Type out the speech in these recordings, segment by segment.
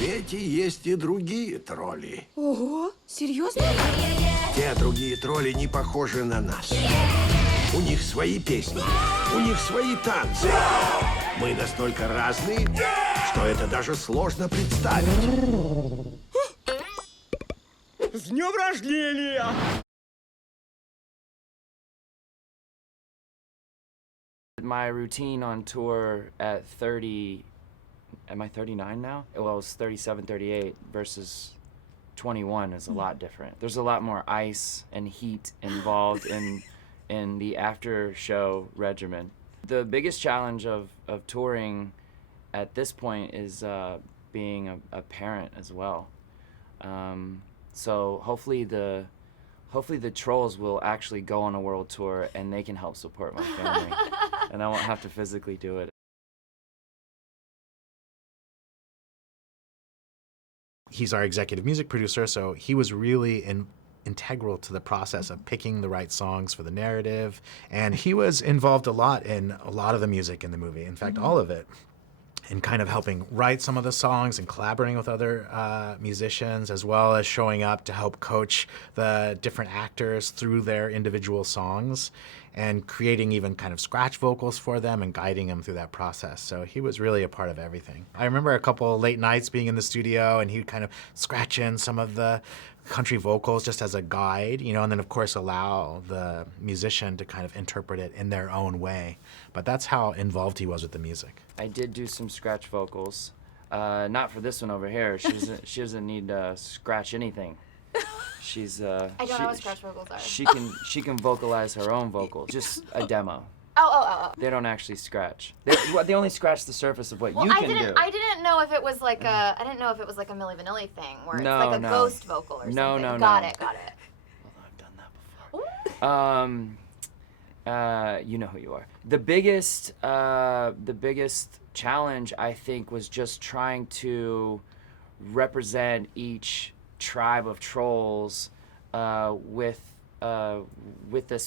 свете есть и другие тролли. Ого, серьезно? Те другие тролли не похожи на нас. У них свои песни, у них свои танцы. Мы настолько разные, что это даже сложно представить. С днем рождения! My routine on tour at 30, am I 39 now? Well, it's 37, 38 versus 21 is a lot different. There's a lot more ice and heat involved in the after show regimen. The biggest challenge of touring at this point is being a parent as well. So hopefully the trolls will actually go on a world tour and they can help support my family. And I won't have to physically do it. He's our executive music producer, so he was really integral to the process of picking the right songs for the narrative. And he was involved a lot in a lot of the music in the movie, in fact, all of it. And kind of helping write some of the songs and collaborating with other musicians, as well as showing up to help coach the different actors through their individual songs and creating even kind of scratch vocals for them and guiding them through that process. So he was really a part of everything. I remember a couple late nights being in the studio and he'd kind of scratch in some of the country vocals just as a guide, you know, and then of course allow the musician to kind of interpret it in their own way. But that's how involved he was with the music. I did do some scratch vocals. Not for this one over here. She doesn't need to scratch anything. She's I don't know what scratch vocals are. She can vocalize her own vocals. Just a demo. Oh. They don't actually scratch. They only scratch the surface of what you can do. I didn't know if it was like a Milli Vanilli thing where it's like a ghost vocal or something. No. Got it. Although I've done that before. You know who you are. The biggest challenge, I think, was just trying to represent each tribe of trolls with the the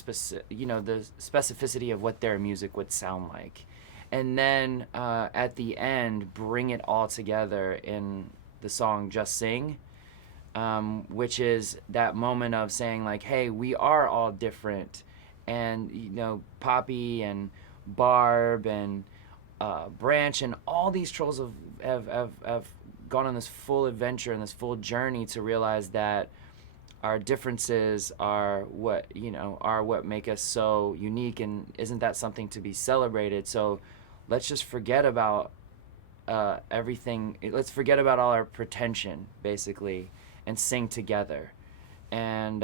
specificity of what their music would sound like, and then at the end bring it all together in the song "Just Sing," which is that moment of saying like, "Hey, we are all different," and Poppy and Barb and Branch and all these trolls have gone on this full adventure and this full journey to realize that our differences are what make us so unique, and isn't that something to be celebrated? So let's just forget about everything. Let's forget about all our pretension, basically, and sing together. And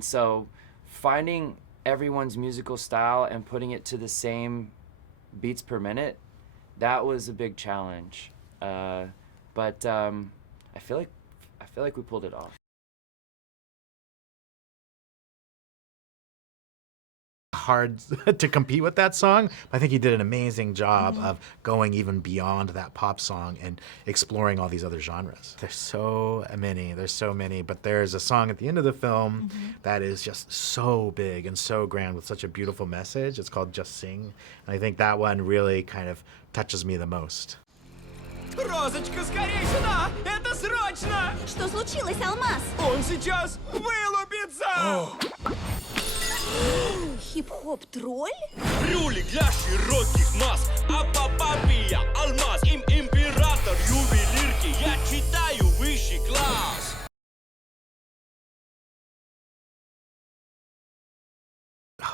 so finding everyone's musical style and putting it to the same beats per minute, that was a big challenge. But I feel like we pulled it off. Hard to compete with that song. I think he did an amazing job of going even beyond that pop song and exploring all these other genres. There's so many, but there's a song at the end of the film that is just so big and so grand with such a beautiful message. It's called "Just Sing," and I think that one really kind of touches me the most. Розочка, скорей сюда! Это срочно! Что случилось, Алмаз? Он сейчас вылупится! Хип-хоп тролль? Тролли для широких масс, а по папе я алмаз, им император ювелирки, я читаю высший класс.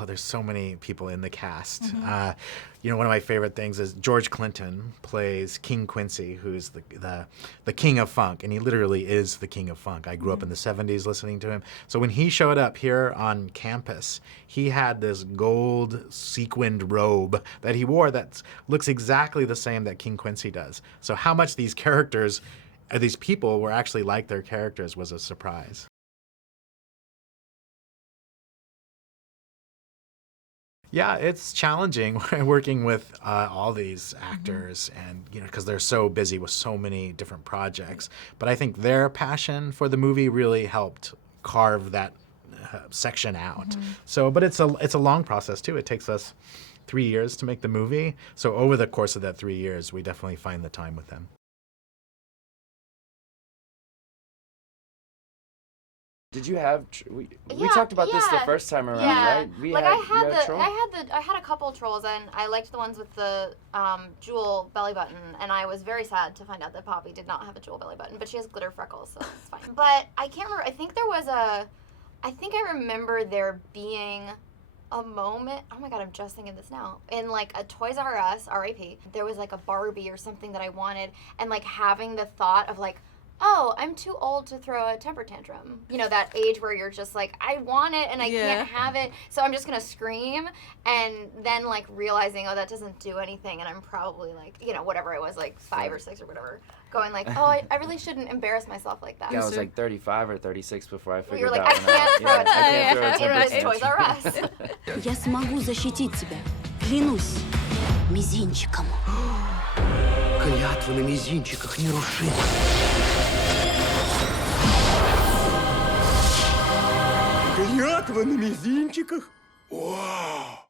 Oh, there's so many people in the cast. One of my favorite things is George Clinton plays King Quincy, who's the king of funk, and he literally is the king of funk. I grew up in the 70s listening to him. So when he showed up here on campus, he had this gold sequined robe that he wore that looks exactly the same that King Quincy does. So how much these people were actually like their characters was a surprise. Yeah, it's challenging working with all these actors, and because they're so busy with so many different projects. But I think their passion for the movie really helped carve that section out. So, but it's a long process too. It takes us 3 years to make the movie. So over the course of that 3 years, we definitely find the time with them. Did you have? We talked about this the first time around, right? I had a couple trolls, and I liked the ones with the jewel belly button, and I was very sad to find out that Poppy did not have a jewel belly button, but she has glitter freckles, so it's fine. But I can't remember. I think I remember there being a moment, oh my god, I'm just thinking this now, in like a Toys R Us, R.I.P., there was like a Barbie or something that I wanted, and like having the thought of like, oh, I'm too old to throw a temper tantrum. You know, that age where you're just like, I want it and I can't have it, so I'm just gonna scream, and then like realizing, oh, that doesn't do anything, and I'm probably like, you know, whatever it was, like 5 or 6 or whatever, going like, oh, I really shouldn't embarrass myself like that. Yeah, I was like 35 or 36 before I figured You're like, that one out. I can't throw a temper It was Toys R Us. Я смогу защитить тебя. Клянусь. Мизинчиком. Клятва на мизинчиках нерушима. Клятва на мизинчиках? Вау!